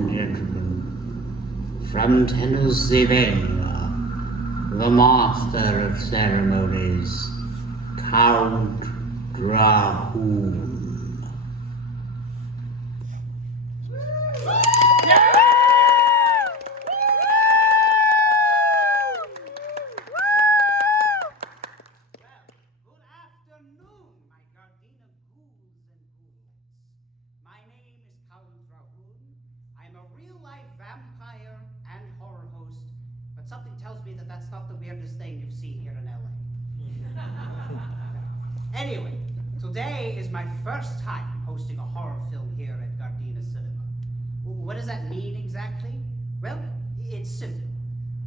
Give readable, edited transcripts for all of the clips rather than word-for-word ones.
and gentlemen, from Pennsylvania, the master of ceremonies, Count Drahoon. Vampire and horror host, but something tells me that that's not the weirdest thing you've seen here in LA. Anyway, today is my first time hosting a horror film here at Gardena Cinema. What does that mean exactly? Well, it's simple.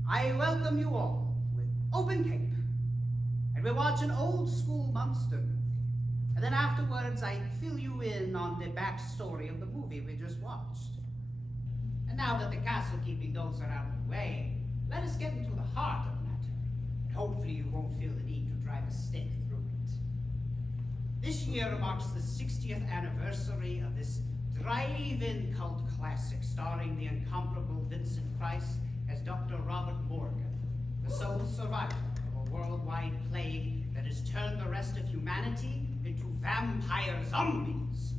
I welcome you all with open cape, and we watch an old school monster movie. And then afterwards, I fill you in on the backstory of the movie we just watched. And now that the castle-keeping don'ts are out of the way, let us get into the heart of the matter. And hopefully you won't feel the need to drive a stake through it. This year marks the 60th anniversary of this drive-in cult classic starring the incomparable Vincent Price as Dr. Robert Morgan, the sole survivor of a worldwide plague that has turned the rest of humanity into vampire zombies,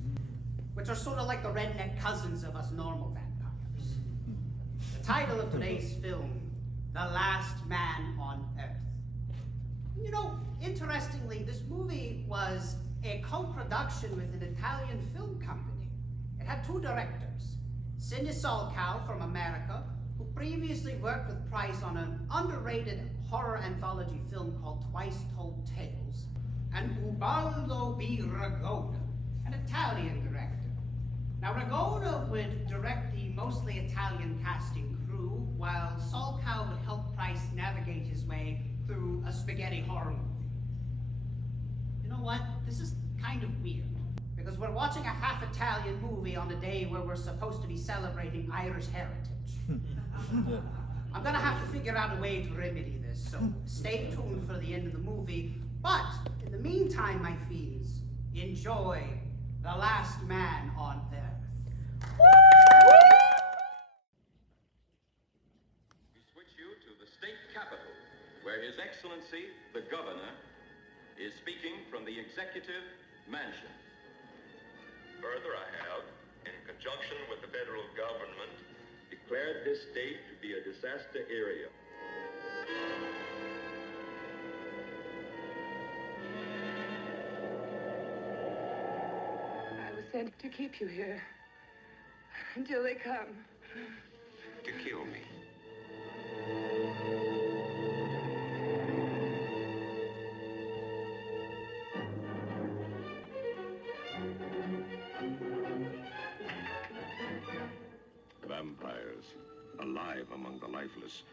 which are sort of like the redneck cousins of us normal vampires. The title of today's film, The Last Man on Earth. You know, interestingly, this movie was a co-production with an Italian film company. It had two directors, Cindy Solkow from America, who previously worked with Price on an underrated horror anthology film called Twice Told Tales, and Ubaldo B. Ragona, an Italian director. Now, Ragona would direct the mostly Italian casting crew, while Solkow would help Price navigate his way through a spaghetti horror movie. You know what? This is kind of weird, because we're watching a half-Italian movie on a day where we're supposed to be celebrating Irish heritage. I'm gonna have to figure out a way to remedy this, so stay tuned for the end of the movie. But in the meantime, my fiends, enjoy The Last Man on Earth. We switch you to the state capitol, where His Excellency, the Governor, is speaking from the Executive Mansion. Further, I have, in conjunction with the federal government, declared this state to be a disaster area. I was sent to keep you here until they come. To kill me. Vampires, alive among the lifeless,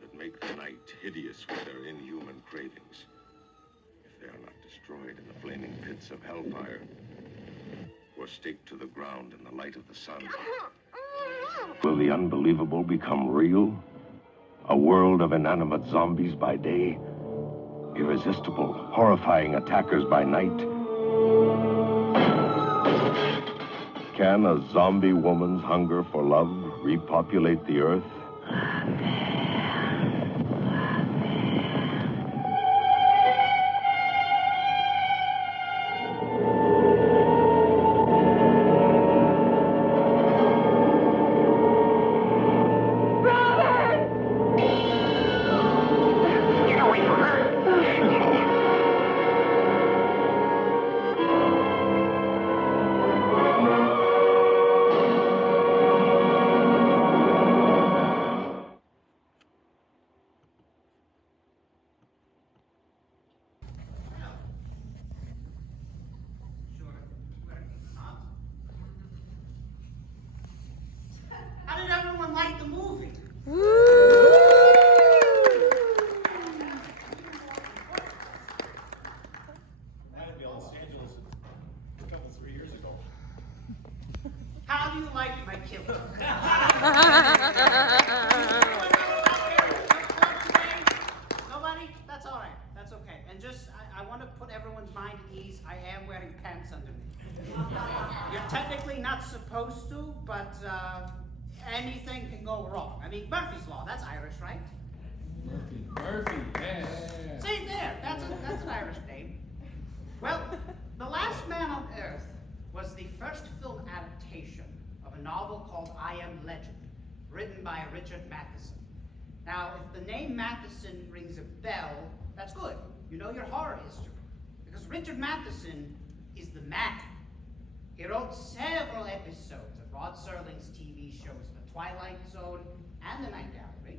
that make the night hideous with their inhuman cravings. If they are not destroyed in the flaming pits of hellfire, or staked to the ground in the light of the sun, will the unbelievable become real? A world of inanimate zombies by day, irresistible, horrifying attackers by night. Can a zombie woman's hunger for love repopulate the earth? How did everyone like the movie? Might be Los Angeles a couple, 3 years ago. How do you like my killer? Nobody? That's all right. That's okay. And just, I want to put everyone's mind at ease. I am wearing pants underneath. You're technically not supposed to, but anything can go wrong. I mean, Murphy's Law, that's Irish, right? Murphy, yeah. See, there, that's an Irish name. Well, The Last Man on Earth was the first film adaptation of a novel called I Am Legend, written by Richard Matheson. Now, if the name Matheson rings a bell, that's good. You know your horror history. Because Richard Matheson is the man. He wrote several episodes of Rod Serling's TV shows The Twilight Zone and The Night Gallery.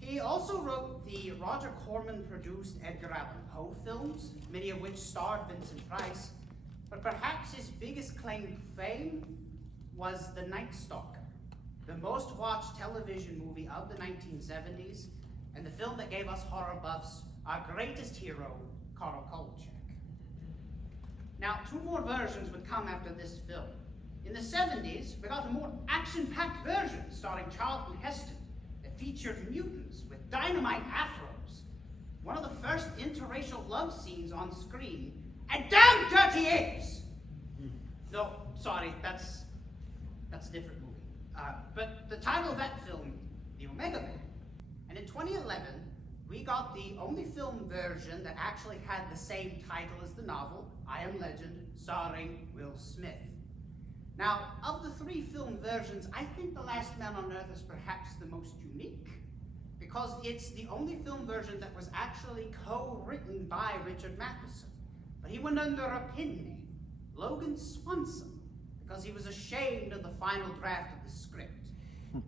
He also wrote the Roger Corman-produced Edgar Allan Poe films, many of which starred Vincent Price, but perhaps his biggest claim to fame was The Night Stalker, the most watched television movie of the 1970s, and the film that gave us horror buffs our greatest hero, Carl Kolchak. Now, 2 more versions would come after this film. In the 70s, we got a more action-packed version starring Charlton Heston that featured mutants with dynamite afros, one of the first interracial love scenes on screen, and damn dirty apes! No, sorry, that's a different movie. But the title of that film, The Omega Man. And in 2011, we got the only film version that actually had the same title as the novel, I Am Legend, starring Will Smith. Now, of the 3 film versions, I think The Last Man on Earth is perhaps the most unique, because it's the only film version that was actually co-written by Richard Matheson. But he went under a pen name, Logan Swanson, because he was ashamed of the final draft of the script.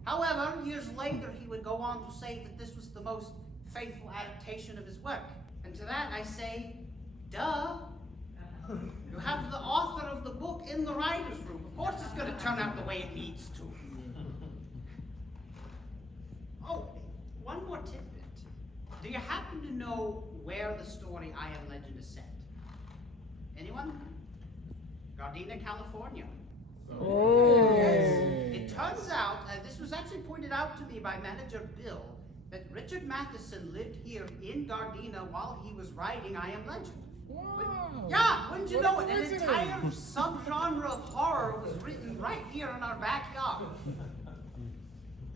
However, years later, he would go on to say that this was the most faithful adaptation of his work. And to that I say, duh. You have the author of the book in the writer's room. Of course it's going to turn out the way it needs to. Oh, one more tidbit. Do you happen to know where the story I Am Legend is set? Anyone? Gardena, California. Oh. It turns out, this was actually pointed out to me by manager Bill, that Richard Matheson lived here in Gardena while he was writing I Am Legend. Wow. Yeah, wouldn't you What know a it? An coincidence. entire subgenre of horror was written right here in our backyard.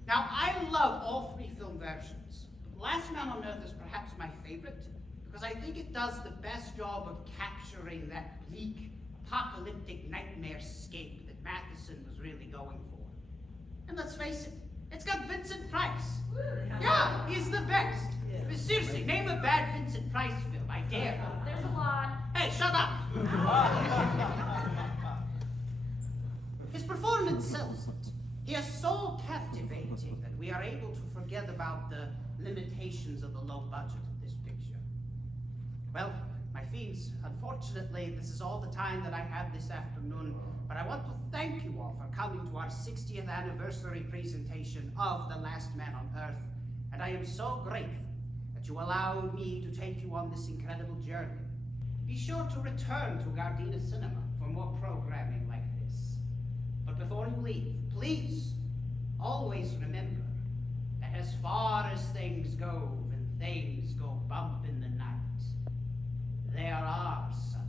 Now, I love all 3 film versions. Last Man on Earth is perhaps my favorite, because I think it does the best job of capturing that bleak, apocalyptic nightmare-scape that Matheson was really going for. And let's face it, it's got Vincent Price. Yeah, he's the best. But seriously, name a bad Vincent Price film, I dare. There's a lot. Hey, shut up! His performance sells it. He is so captivating that we are able to forget about the limitations of the low budget of this picture. Well, my fiends, unfortunately, this is all the time that I have this afternoon, but I want to thank you all for coming to our 60th anniversary presentation of The Last Man on Earth, and I am so grateful that you allowed me to take you on this incredible journey. Be sure to return to Gardena Cinema for more programming like this. But before you leave, please always remember that as far as things go and things go bump in the night, there are some